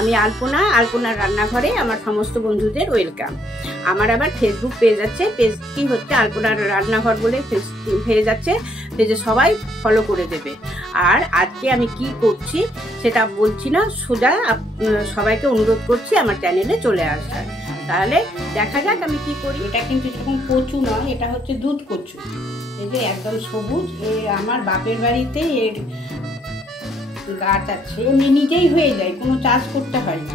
আমি আলপনার রান্নাঘরে আমার সমস্ত বন্ধুদের ওয়েলকাম। আমার আবার ফেসবুক পেজ আছে, পেজটি হচ্ছে আলপনার রান্নাঘর বলে পেজ আছে, পেজে সবাই ফলো করে দেবে। আর আজকে আমি কি করছি সেটা বলছি না, সোজা সবাইকে অনুরোধ করছি আমার চ্যানেলে চলে আসার। তাহলে দেখা যাক আমি কি করি। এটা কিন্তু সেরকম কচু নয়, এটা হচ্ছে দুধ কচু। এই যে একদম সবুজ, আমার বাপের বাড়িতে এর গাছ আছে, এমনি নিজেই হয়ে যায়, কোনো চাষ করতে হয় না।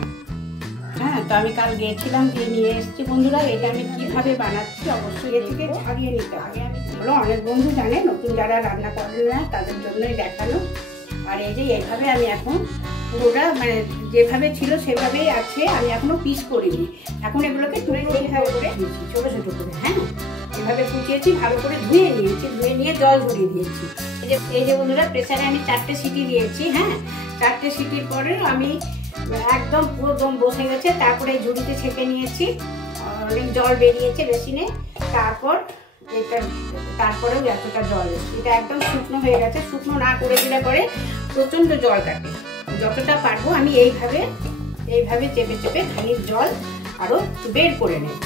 হ্যাঁ, তো আমি কাল গিয়েছিলাম, গিয়ে নিয়ে এসেছি। বন্ধুরা, এটা আমি কিভাবে বানাচ্ছি অবশ্যই এ থেকে ছাড়িয়ে নিতে হবে। বলো, অনেক বন্ধু জানে, নতুন যারা রান্না করে না তাদের জন্যই দেখানো। আর এই যে এইভাবে আমি এখন পুরোটা মানে যেভাবে ছিল সেভাবেই আছে, আমি এখনো পিস করিনি। এখন এগুলোকে তুলে এইভাবে করে দিয়েছি ছোটো ছোটো করে। হ্যাঁ, এভাবে কুচিয়েছি, ভালো করে ধুয়ে নিয়েছি, ধুয়ে নিয়ে জল ধরিয়ে দিয়েছি। এই যে বন্ধুরা, প্রেসারে আমি 4টে সিটি দিয়েছি। হ্যাঁ, 4টে সিটির পরে আমি একদম পুরো দম বসে গেছে। তারপরে ঝুড়িতে ছেঁকে নিয়েছি, অনেক জল বেরিয়েছে বেসিনে। তারপরেও এতটা জল এসেছে, এটা একদম শুকনো হয়ে গেছে। শুকনো না করে দিলে পরে প্রচণ্ড জল কাটে। যতটা পারবো আমি এইভাবে চেপে চেপে খানিক জল আরো বের করে নেব।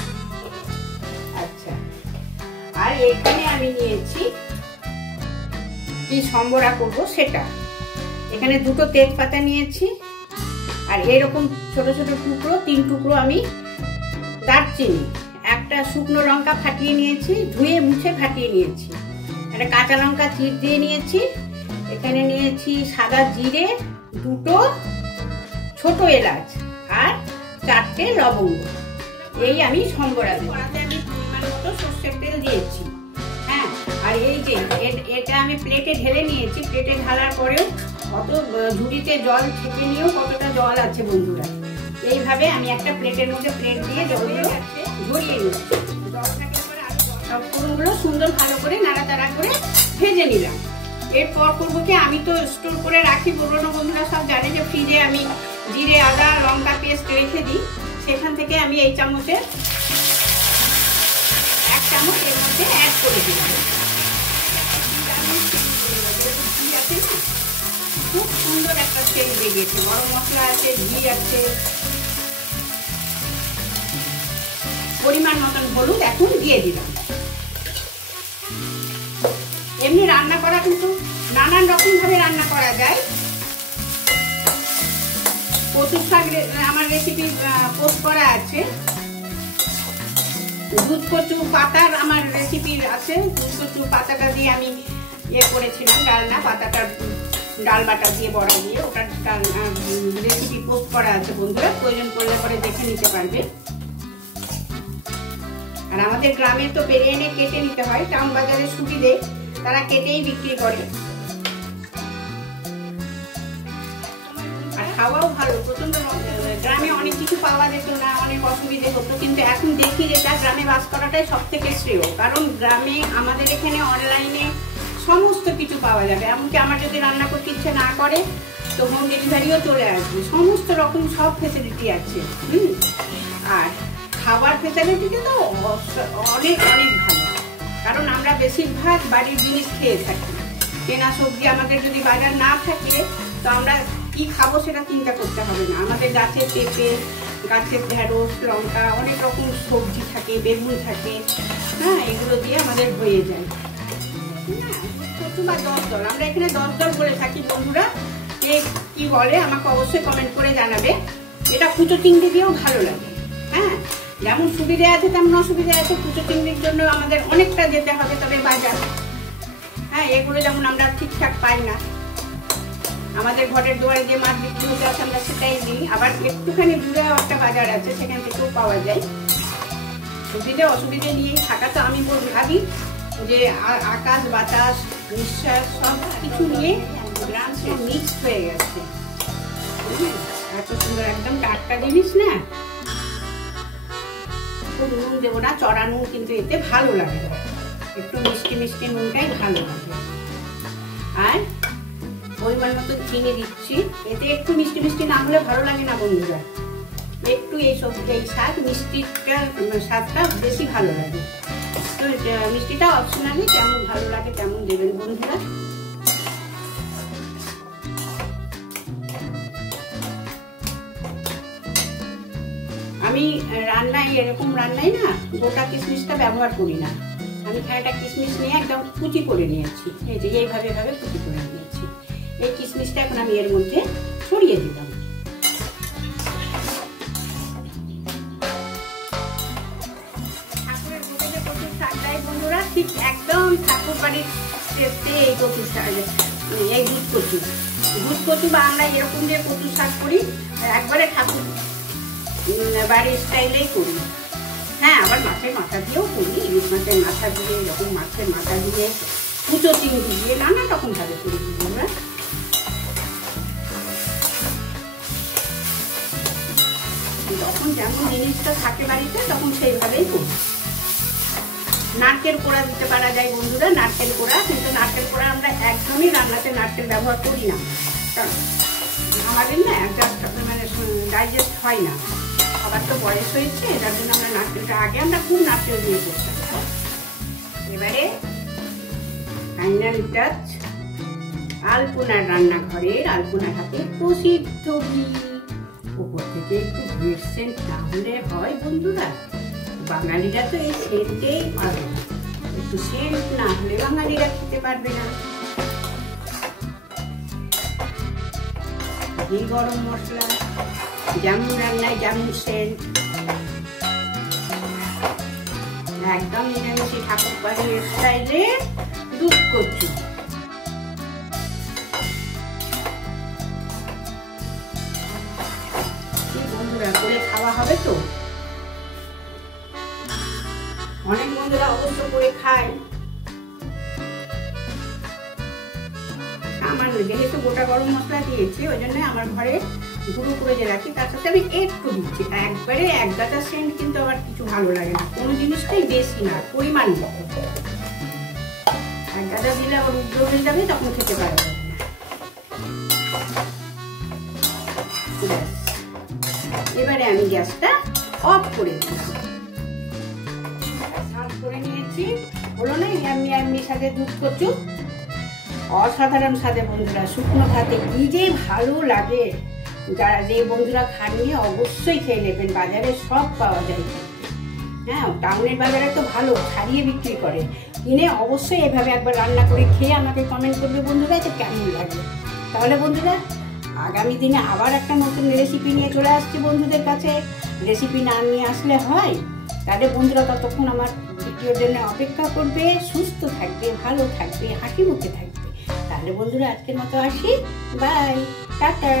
আচ্ছা, আর এখানে আমি নিয়েছি কি সম্বরা করব সেটা। এখানে 2টো তেজপাতা নিয়েছি, আর এরকম ছোট ছোট টুকরো 3 টুকরো আমি দারচিনি, একটা শুকনো লঙ্কা ফাটিয়ে নিয়েছি, ধুয়ে মুছে ফাটিয়ে নিয়েছি, একটা কাঁচা লঙ্কা চিড় দিয়ে নিয়েছি। এখানে নিয়েছি সাদা জিরে, 2টো ছোট এলাচ আর 4টে লবঙ্গ। এই আমি সম্বরা দেব। আমি পরিমাণ মতো সর্ষের তেল দিয়েছি। হ্যাঁ, আর এই যে এটা আমি প্লেটে ঢেলে নিয়েছি। প্লেটে ঢালার পরেও কত ঝুড়িতে জল ছেঁকে নিয়েও কতটা জল আছে বন্ধুরা। এইভাবে আমি একটা প্লেটের মধ্যে প্লেট দিয়ে জলগুলো ঝরিয়ে নিচ্ছি। জল থাকলে পরে সব ফোড়নগুলো সুন্দর ভালো করে নাড়াচাড়া করে ভেজে নিলাম। এরপর করবো কি, আমি তো স্টোর করে রাখি, পুরোনো বন্ধুরা সব জানে যে ফ্রিজে আমি জিরে আদা লঙ্কা পেস্ট রেখে দিই। সেখান থেকে আমি এই চামচে 1 চামচ এর মধ্যে অ্যাড করে দিলাম। খুব সুন্দর একটা সেন্ট বেরিয়েছে, গরম মশলা আছে, ঘি আছে, পরিমাণ মতন হলুদ এখন দিয়ে দিলাম। এমনি রান্না করা কিন্তু নানান রকম ভাবে রান্না করা যায়। কচু শাক আমার রেসিপি পোস্ট করা আছে, দুধ কচু পাতার আমার রেসিপি আছে। দুধ কচু পাতাটা দিয়ে আমি করেছিলাম ডালনা, পাতাটার ডাল বাটা দিয়ে বড়া দিয়ে, ওটার রেসিপি পোস্ট করা আছে বন্ধুরা, প্রয়োজন পড়লে পরে দেখে নিতে পারবে। আর আমাদের গ্রামে তো পেরে এনে কেটে নিতে হয়, টাউন বাজারে সুবিধে তারা কেটেই বিক্রি করে। আর খাওয়াও ভালো, প্রচন্ড। গ্রামে অনেক কিছু পাওয়া যেত না, অনেক অসুবিধে হতো, কিন্তু এখন দেখি যেটা গ্রামে বাস করাটাই সব থেকে শ্রেয়। কারণ গ্রামে আমাদের এখানে অনলাইনে সমস্ত কিছু পাওয়া যাবে। এমনকি আমার যদি রান্না করতে ইচ্ছে না করে তো হোম ডেলিভারিও চলে আসবে, সমস্ত রকম সব ফেসিলিটি আছে। আর খাবার ফেসিলিটিতে তো অনেক অনেক ভালো, কারণ আমরা বেশিরভাগ বাড়ির জিনিস খেয়ে থাকি। কেনা সবজি আমাদের যদি বাজার না থাকে তো আমরা কি খাবো সেটা চিন্তা করতে হবে না। আমাদের গাছের পেঁপে, গাছের ঢেঁড়স, লঙ্কা, অনেক রকম সবজি থাকে, বেগুন থাকে। হ্যাঁ, এগুলো দিয়ে আমাদের হয়ে যায়। বা 10 দল, আমরা এখানে 10 দল বলে থাকি বন্ধুরা। কে কি বলে আমাকে অবশ্যই কমেন্ট করে জানাবে। এটা কুচো চিংড়ি দিয়েও ভালো লাগে। হ্যাঁ, যেমন সুবিধে আছে তেমন অসুবিধে আছে। কুচো চিংড়ির জন্য আমাদের অনেকটা যেতে হবে তবে বাজার। হ্যাঁ, এগুলো যেমন আমরা ঠিকঠাক পাই না। আমাদের ঘরের দুয়ারে যে মাছ বিক্রি হতে আছে আমরা সেটাই দিই। আবার একটুখানি দূরে একটা বাজার আছে, সেখান থেকেও পাওয়া যায়। সুবিধে অসুবিধে নিয়েই থাকা। তো আমি ভাবি যে আকাশ বাতাস নিঃশ্বাস সব কিছু নিয়ে গ্রাম সব মিক্স হয়ে গেছে। এত সুন্দর একদম টাটকা জিনিস না। খুব নুন দেবো না, চড়া নুন কিন্তু এতে ভালো লাগে, একটু মিষ্টি মিষ্টি নুনটাই ভালো লাগে। আর পরিমাণ মতো চিনি দিচ্ছি। এতে একটু মিষ্টি মিষ্টি না হলে ভালো লাগে না বন্ধুরা। একটু এই স্বাদ মিষ্টিটার স্বাদটা বেশি ভালো লাগে। তো মিষ্টিটা অপশনালি, কেমন ভালো লাগে তেমন দেবেন বন্ধুরা। আমি রান্নায় এরকম রান্নায় না গোটা কিশমিশটা ব্যবহার করি না। আমি খানিকটা কিশমিশ নিয়ে একদম কুচি করে নিয়েছি, এই যে এইভাবে কুচি করে নিয়েছি। এই কিশমিশটা এখন আমি এর মধ্যে ছড়িয়ে দিলাম। ঠাকুরের ভোগে কচুর শাকটাই বন্ধুরা ঠিক একদম ঠাকুর বাড়ির টেস্টে এই কচুর শাক, এই দুধ কচু বা আমরা এরকম যে কচুর শাক করি একবারে ঠাকুর বাড়ির স্টাইলেই করি। হ্যাঁ, আবার মাছের মাথা দিয়েও করি, ইলিশ মাছের মাথা দিয়ে, এরকম মাছের মাথা দিয়ে, কুচো চিংড়ি দিয়ে, নানা রকম ভাবে করি আমরা। যখন যেমন জিনিসটা থাকে বাড়িতে তখন সেইভাবেই করি। নারকেল কোড়া দিতে পারা যায় বন্ধুরা, নারকেল কোড়া, কিন্তু নারকেল কোড়া আমরা একদমই রান্নাতে নারকেল ব্যবহার করি না, কারণ আমাদের না মানে ডাইজেস্ট হয় না। আবার তো বয়স হয়েছে, এটার জন্য আমরা নারকেলটা আগে আমরা খুব নারকেল দিয়ে করতাম। এবারে ফাইনাল টাচ, আলপনার রান্নাঘরের, আলপনার হাতে প্রসিদ্ধ ঘি। উপর থেকে একটু ঘির সেন্ট না হলে হয় বন্ধুরা? বাঙালিরা তো এই সেন্টেই পাবে না, একটু সেন্ট না হলে বাঙালিরা খেতে পারবে না। ঘি, গরম মশলা, যেমন রান্নায় যেমন সেন্ট, একদম নিরামিষি ঠাকুর বাড়ির স্টাইলে দুধ কচু। বন্ধুরা করে খাওয়া হবে তো? অনেক বন্ধুরা অবশ্য করে খায়, সামান্য, যেহেতু গোটা গরম মশলা দিয়েছি ওই জন্য আমার ঘরে গুঁড়ো করে যে রাখি, তার সাথে আমি একটু দিচ্ছি। একবারে এক গাদা সেন্ট কিন্তু আবার কিছু ভালো লাগে না, কোনো জিনিসটাই বেশি না, পরিমাণ মতো। এক গাদা দিলে আবার উগ্র হয়ে যাবে, তখন খেতে পারবে না। এবারে আমি গ্যাসটা অফ করে দিলাম। সার্ভ করে নিয়েছি, হলো না এমনি সাথে দুধ কচু, অসাধারণ স্বাদে বন্ধুরা। শুকনো ভাতে কি যে ভালো লাগে, যারা যে বন্ধুরা খাননি অবশ্যই খেয়ে নেবেন, বাজারে সব পাওয়া যায়। হ্যাঁ, টাউনের বাজারে তো ভালো ছাড়িয়ে বিক্রি করে, কিনে অবশ্যই এভাবে একবার রান্না করে খেয়ে আমাকে কমেন্ট করবে বন্ধুরা যে কেমন লাগে। তাহলে বন্ধুরা আগামী দিনে আবার একটা নতুন রেসিপি নিয়ে চলে আসছি বন্ধুদের কাছে। রেসিপি না নিয়ে আসলে হয়? তাহলে বন্ধুরা ততক্ষণ আমার ভিডিওর জন্য অপেক্ষা করবে, সুস্থ থাকবে, ভালো থাকবে, হাসি মুখে থাকবে। তাহলে বন্ধুরা আজকের মতো আসি, বাই, টাটা।